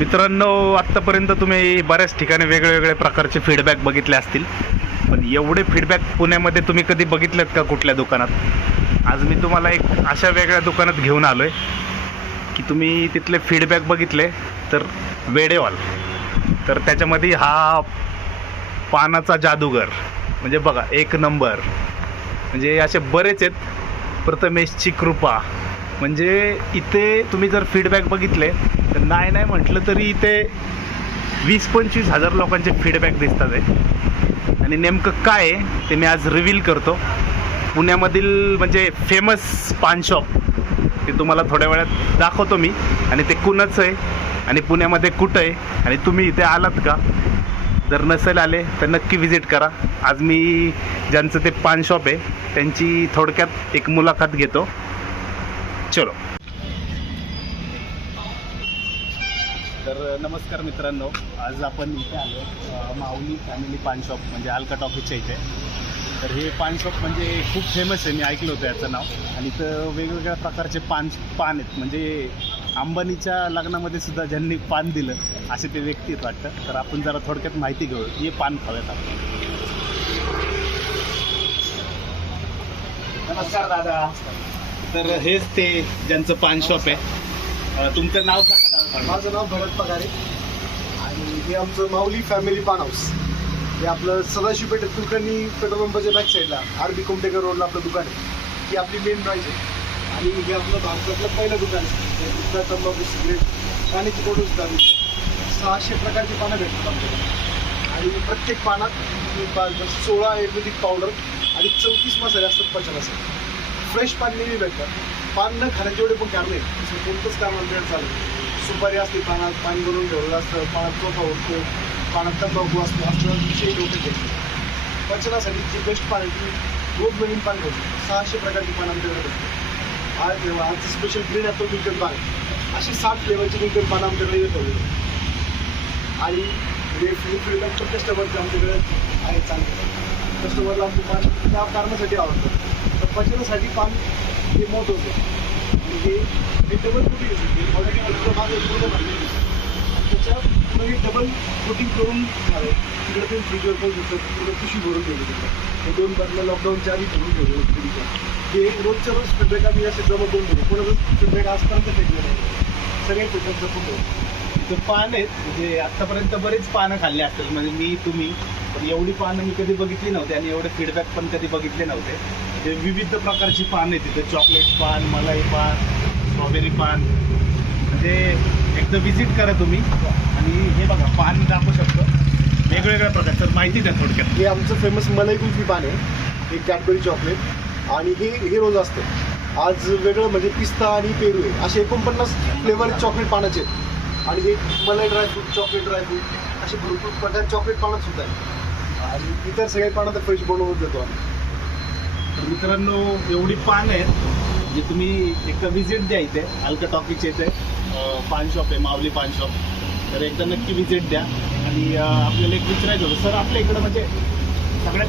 मित्रांनो आत्तापर्यंत तुम्ही बऱ्याच ठिकाणी वेगवेगळे प्रकारचे फीडबॅक बघितले असतील. पण एवढे फीडबॅक पुण्यामध्ये तुम्ही कधी बघितलेत का कुठल्या दुकानात? आज मी तुम्हाला एक अशा वेगळ्या दुकानात घेऊन आलो आहे की तुम्ही तिथले फीडबॅक बघितले तर वेडेवाल. तर त्याच्यामध्ये हा पानाचा जादूगर. म्हणजे बघा एक नंबर म्हणजे असे बरेच आहेत. प्रथमेशची कृपा. म्हणजे इथे तुम्ही जर फीडबॅक बघितले तर नाही नाही म्हटलं तरी इथे वीस पंचवीस हजार लोकांचे फीडबॅक दिसतात आहे आणि नेमकं काय आहे ते मी आज रिव्हील करतो. पुण्यामधील म्हणजे फेमस पान शॉप ते तुम्हाला थोड्या वेळात दाखवतो मी. आणि ते कुणाचं आहे आणि पुण्यामध्ये कुठं आहे आणि तुम्ही इथे आलात का? जर नसेल आले तर नक्की व्हिजिट करा. आज मी ज्यांचं ते पान शॉप आहे त्यांची थोडक्यात एक मुलाखत घेतो. चलो. तर नमस्कार मित्रांनो. आज आपण इथे आलो माऊली फॅमिली पान शॉप म्हणजे अलका टॉकीच्या इथे. तर हे पान शॉप म्हणजे खूप फेमस आहे मी ऐकलं होतं याचं नाव. आणि इथं वेगवेगळ्या प्रकारचे पान पान आहेत. म्हणजे अंबानीच्या लग्नामध्ये सुद्धा ज्यांनी पान दिलं असे ते व्यक्ती आहेत वाटतं. तर आपण जरा थोडक्यात माहिती घेऊ. हे पान खाऊयात आपण. नमस्कार दादा. तर हेच ते ज्यांचं पान शॉप आहे. तुमचं नाव सांगा माझं नाव भरत पगारे. आणि हे आमचं माऊली फॅमिली पान हाऊस हे आपलं सदाशिव पेठ कुलकर्णी पेट्रोल पंपाच्या बॅक साईडला आर बी कुमटेकर रोडला आपलं दुकान आहे. ही आपली मेन ब्रांच आहे. आणि हे आपलं भारतातलं पहिलं दुकान आहे. हे गुटखा, तंबाखू सिगरेट पाण्याची बॉटल सुद्धा सहाशे प्रकारची पानं भेटतात आपल्याला आणि प्रत्येक पानात सोळा आयुर्वेदिक पावडर आणि चौतीस मसाले असतात पचनासाठी. फ्रेश पान नेहमी भेटतात पान न खाण्याचे एवढे पण कारण आहे कोणतंच काम आमच्याकडे चालू आहे. सुपारी असते पानात पाणी भरून ठेवलेलं असतं. पानात चोथा उठतो पानात तंबाखू असतो. असं विषयी लोक घेतात पचनासाठी जी बेस्ट पान आहे ती रोज नवीन पान घ्यायची सहाशे प्रकारची पान आमच्याकडे भेटतात. आज आज स्पेशल ग्रीन ॲपल मिल्कन पान. आहे. अशी सात फ्लेवरची मिल्कन पानं आमच्याकडे येत होती. आणि हे फ्री कस्टमरचे आमच्याकडे आहे चांगलं. कस्टमरला आमचं पान त्या कारणासाठी आवडतं तर पचनासाठी पान हे मोठ होतं म्हणजे हे डबल कुटिंग ऑलरेडी आपलं माझं पूर्ण भरलेलं आहे. त्याच्या पुढे डबल कोटिंग करून झालं तिकडे ते फ्रीजवर पण घेतात तिकडे पिशवी भरून ठेवली होतं हे दोन बातम्या लॉकडाऊनच्या आधी भरून ठेवले फ्रीजवर ते रोजच्या रोज फीडबॅक आम्ही या क्षेत्रामध्ये दोन ठेवतो कोणाचं फीडबॅक आजपर्यंत फेकलं नाही. सगळे फीडबॅक जपून ठेवतो पान आहेत. म्हणजे आतापर्यंत बरेच पानं खाल्ली असतील म्हणजे मी तुम्ही. पण एवढी पानं मी कधी बघितली नव्हती आणि एवढे फीडबॅक पण कधी बघितले नव्हते. ते विविध प्रकारची पान आहे तिथं. चॉकलेट पान मलाई पान स्ट्रॉबेरी पान. म्हणजे एकदा व्हिजिट करा तुम्ही आणि हे बघा पान दाखवू शकतो. वेगवेगळ्या प्रकारचं. माहिती द्या थोडक्यात. हे आमचं फेमस मलाई कुल्फी पान आहे. एक कॅडबरी चॉकलेट. आणि हे हे रोज असतं. आज वेगळं म्हणजे पिस्ता आणि पेरू आहे. असे एकोणपन्नास फ्लेवर चॉकलेट पानाचे आहेत. आणि हे मलाई ड्रायफ्रूट चॉकलेट ड्रायफ्रूट असे भरपूर प्रकार चॉकलेट पानात सुद्धा आहे आणि इतर सगळे पानं तर फ्रेश बनवून देतो आम्ही. मित्रांनो एवढी पान आहेत जे तुम्ही एकदा विजिट द्या इथे अलका टॉकीचे इथे. पान शॉप आहे माऊली पान शॉप तर एकदा नक्की विजिट द्या. आणि आपल्याला एक विचारायचं होतं सर आपल्या इकडं म्हणजे सगळ्यात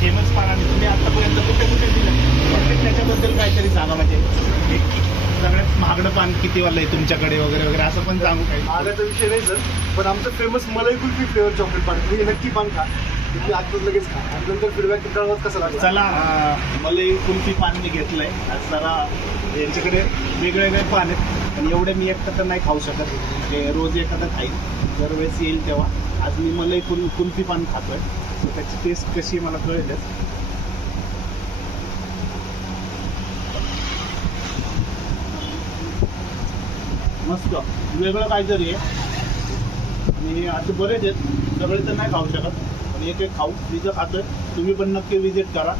फेमस पान आणि तुम्ही आतापर्यंत कुठे कुठे दिलं? त्याच्याबद्दल काहीतरी सांगा म्हणजे सगळ्यात महागडं पान किती वाला आहे तुमच्याकडे वगैरे वगैरे असं पण सांगू काही. महागाचा विषय नाही सर. पण आमचं फेमस मलाई कुल्फी फ्लेवर चॉकलेट पान हे नक्की पान खा. तुम्ही आजच लगेच खा. आणि नंतर फीडबॅक कळवत कसं लागला? चला अं, मलाई कुल्फी पान मी घेतलंय. आज जरा यांच्याकडे वेगवेगळे पान आहेत. आणि एवढे मी एकटा तर नाही खाऊ शकत. ते रोज एखादं खाईन दरवेळेस येईल तेव्हा. आज मी मलाई कुल कुल्फी पान खातोय. तर त्याची टेस्ट कशी आहे मला कळेलच. मस्त. वेगळं काहीतरी आहे. आणि असे बरेच आहेत. सगळे तर नाही खाऊ शकत. पण एक एक खाऊ मी जर खातोय तुम्ही पण नक्की व्हिजिट करा.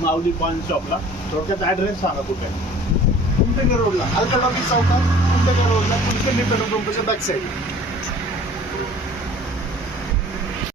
माऊली पान शॉपला थोडक्यात ॲड्रेस सांगा कुठे? आहे. रोडला. अल्का टॉकीज चौकात कुमटेकर रोडला. कुलकर्णी पेट्रोल पंपच्या बॅक साईड